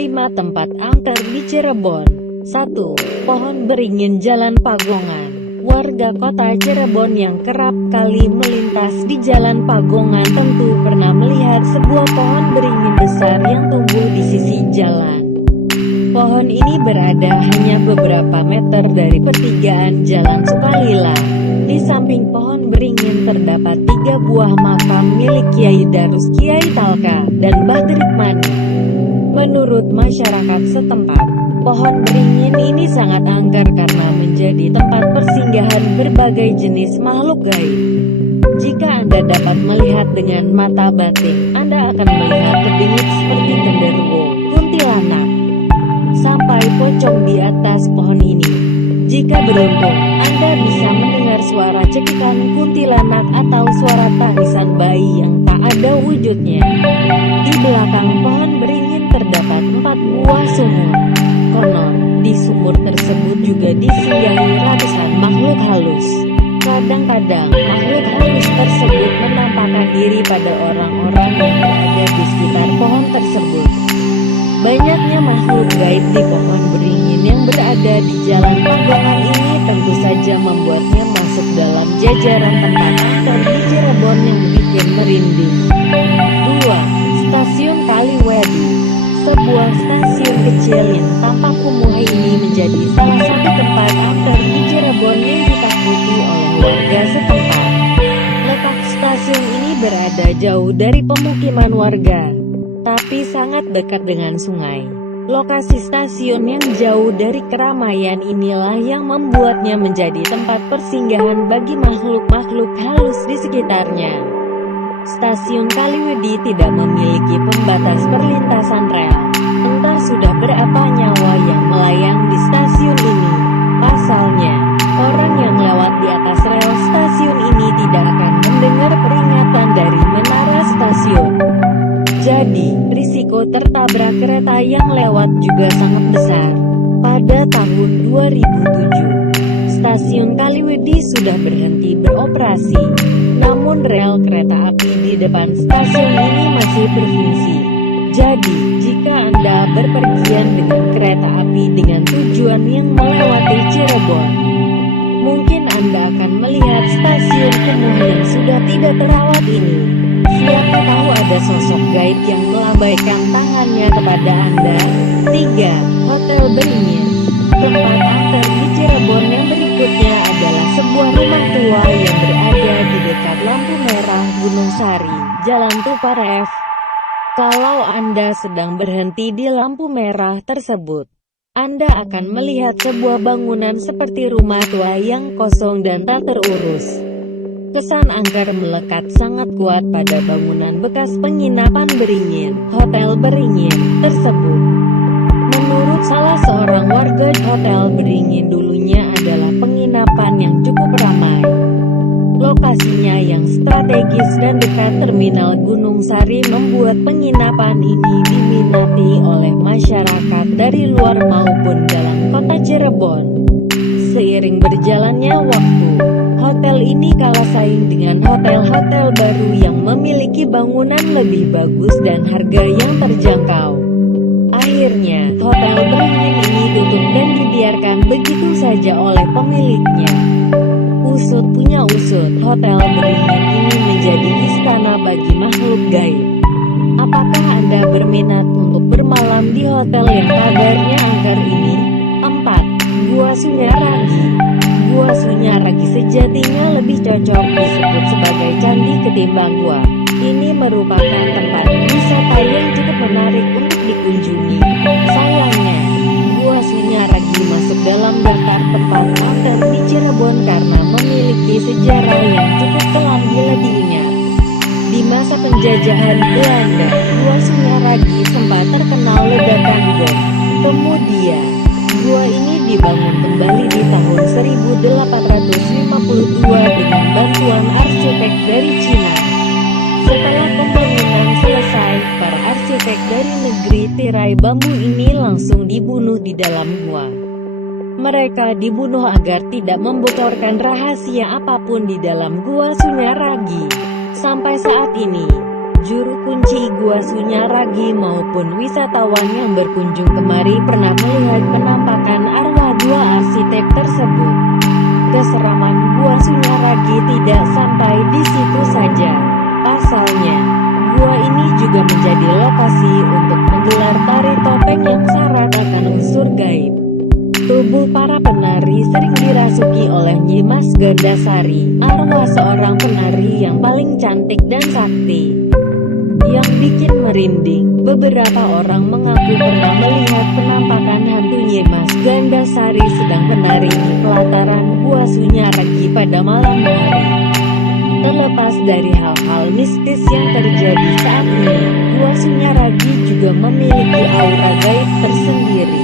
5 tempat angker di Cirebon. 1. Pohon beringin Jalan Pagongan. Warga kota Cirebon yang kerap kali melintas di Jalan Pagongan tentu pernah melihat sebuah pohon beringin besar yang tumbuh di sisi jalan. Pohon ini berada hanya beberapa meter dari pertigaan Jalan Sukalila. Di samping pohon beringin terdapat 3 buah makam milik Kiai Darus Kiai Talka dan Mbah Trikmani. Menurut masyarakat setempat, pohon beringin ini sangat angker karena menjadi tempat persinggahan berbagai jenis makhluk gaib. Jika Anda dapat melihat dengan mata batin, Anda akan melihat kebingit seperti genderuwo, kuntilanak, sampai pocong di atas pohon ini. Jika beruntung, Anda bisa mendengar suara cekikan kuntilanak atau suara tangisan bayi yang tak ada wujudnya. Di belakang pohon beringin terdapat 4 buah sumur. Konon, di sumur tersebut juga disinggahi ratusan makhluk halus. Kadang-kadang, makhluk halus tersebut menampakkan diri pada orang-orang yang berada di sekitar pohon tersebut. Banyaknya makhluk gaib di pohon beringin yang berada di Jalan Pagongan ini tentu saja membuatnya masuk dalam jajaran tempat angker di Cirebon yang bikin merinding. 2. Stasiun Kaliwedi. Sebuah stasiun kecil yang tampak kumuh ini menjadi salah satu tempat angker di Cirebon yang ditakuti oleh warga setempat. Letak stasiun ini berada jauh dari pemukiman warga, tapi sangat dekat dengan sungai. Lokasi stasiun yang jauh dari keramaian inilah yang membuatnya menjadi tempat persinggahan bagi makhluk-makhluk halus di sekitarnya. Stasiun Kaliwedi tidak memiliki pembatas perlintasan rel. Entah sudah berapa nyawa yang melayang di stasiun ini. Pasalnya, orang yang lewat di atas rel stasiun ini tidak akan mendengar peringatan dari menara stasiun. Jadi, risiko tertabrak kereta yang lewat juga sangat besar. Pada tahun 2007, stasiun Kaliwedi sudah berhenti beroperasi. Namun rel kereta api di depan stasiun ini masih berfungsi. Jadi, jika Anda berpergian dengan kereta api dengan tujuan yang melewati Cirebon, mungkin Anda akan melihat stasiun kumuh yang sudah tidak terawat ini. Siapa tahu ada sosok gaib yang melambaikan tangannya kepada Anda. 3. Hotel Beringin. Tempat angker di Cirebon yang berikutnya adalah sebuah rumah tua yang berada di dekat lampu merah Gunung Sari, Jalan Tupar F. Kalau Anda sedang berhenti di lampu merah tersebut, Anda akan melihat sebuah bangunan seperti rumah tua yang kosong dan tak terurus. Kesan angker melekat sangat kuat pada bangunan bekas penginapan Beringin, Hotel Beringin, tersebut. Menurut salah seorang warga, Hotel Beringin dulunya adalah penginapan yang cukup ramai. Lokasinya yang strategis dan dekat terminal Gunung Sari membuat penginapan ini diminati oleh masyarakat dari luar maupun dalam kota Cirebon. Seiring berjalannya waktu, hotel ini kalah saing dengan hotel-hotel baru yang memiliki bangunan lebih bagus dan harga yang terjangkau. Akhirnya, Hotel Beringin ini tutup dan dibiarkan begitu saja oleh pemiliknya. Usut punya usut, Hotel Beringin ini menjadi istana bagi makhluk gaib. Apakah Anda berminat untuk bermalam di hotel yang kabarnya angker ini? 4. Gua Sunyaragi. Gua Sunyaragi sejatinya lebih cocok disebut sebagai candi ketimbang gua. Ini merupakan tempat wisata yang cukup menarik untuk dikunjungi. Sayangnya, Gua Sunyaragi masuk dalam daftar tempat angker di Cirebon karena memiliki sejarah yang cukup kelam bila diingat. Di masa penjajahan Belanda, Gua Sunyaragi sempat terkenal ledakan bom. Kemudian, gua ini dibangun kembali di tahun 1852 dengan bantuan arsitek dari Cina. Setelah pembangunan selesai, para arsitek dari negeri tirai bambu ini langsung dibunuh di dalam gua. Mereka dibunuh agar tidak membocorkan rahasia apapun di dalam Gua Sunyaragi. Sampai saat ini, juru kunci Gua Sunyaragi maupun wisatawan yang berkunjung kemari pernah melihat penampakan arwah dua arsitek tersebut. Keseraman Gua Sunyaragi tidak sampai di situ saja. Pasalnya, gua ini juga menjadi lokasi untuk menggelar tari topeng yang syarat akan unsur gaib. Tubuh para penari sering dirasuki oleh Nyi Mas Gandasari, arwah seorang penari yang paling cantik dan sakti. Yang bikin merinding, beberapa orang mengaku pernah melihat penampakan hantu Nyi Mas Gandasari sedang menari di pelataran Gua Sunyaragi pada malam hari. Terlepas dari hal-hal mistis yang terjadi saat ini, Gua Sunyaragi juga memiliki aura gaib tersendiri.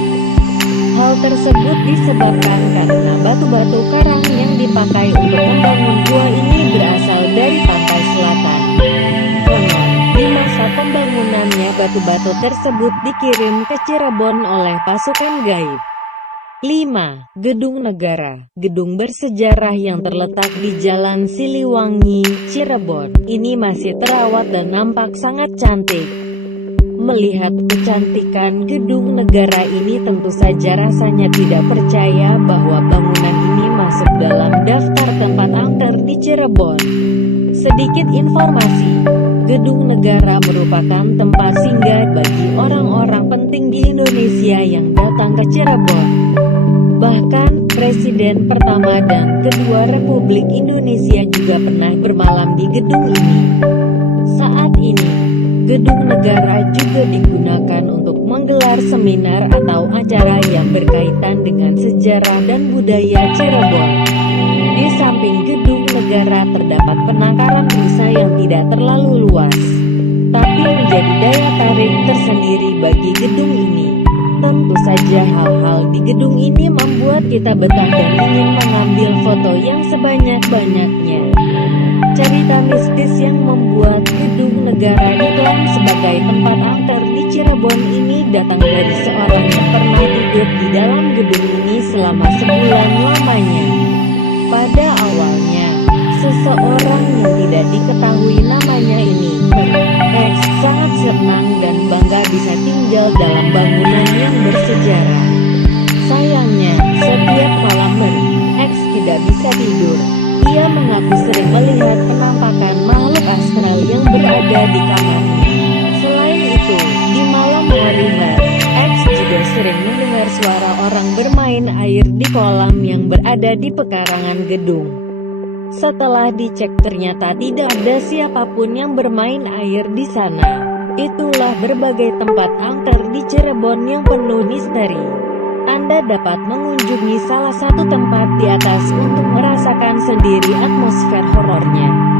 Hal tersebut disebabkan karena batu-batu karang yang dipakai untuk membangun gua ini berasal dari pantai selatan. Konon, di masa pembangunannya batu-batu tersebut dikirim ke Cirebon oleh pasukan gaib. 5. Gedung Negara. Gedung bersejarah yang terletak di Jalan Siliwangi, Cirebon, ini masih terawat dan nampak sangat cantik. Melihat kecantikan gedung negara ini tentu saja rasanya tidak percaya bahwa bangunan ini masuk dalam daftar tempat angker di Cirebon. Sedikit informasi, gedung negara merupakan tempat singgah bagi orang-orang penting di Indonesia yang datang ke Cirebon. Bahkan, Presiden pertama dan kedua Republik Indonesia juga pernah bermalam di gedung ini. Saat ini, gedung negara juga digunakan untuk menggelar seminar atau acara yang berkaitan dengan sejarah dan budaya Cirebon. Di samping gedung negara terdapat penangkaran busa yang tidak terlalu luas, tapi menjadi daya tarik tersendiri bagi gedung ini. Tentu saja hal-hal di gedung ini membuat kita betah dan ingin mengambil foto yang sebanyak-banyaknya. Cerita mistis yang membuat gedung negara diklaim sebagai tempat angker di Cirebon ini datang dari seorang yang pernah tidur di dalam gedung ini selama sebulan lamanya. Pada awalnya, seseorang yang tidak diketahui namanya ini sangat senang dan bangga bisa tinggal dalam bangunan yang bersejarah. Sayangnya, setiap malam X tidak bisa tidur. Ia mengaku sering melihat penampakan makhluk astral yang berada di kamarnya. Selain itu, di malam hari X juga sering mendengar suara orang bermain air di kolam yang berada di pekarangan gedung. Setelah dicek ternyata tidak ada siapapun yang bermain air di sana. Itulah berbagai tempat angker di Cirebon yang penuh misteri. Anda dapat mengunjungi salah satu tempat di atas untuk merasakan sendiri atmosfer horornya.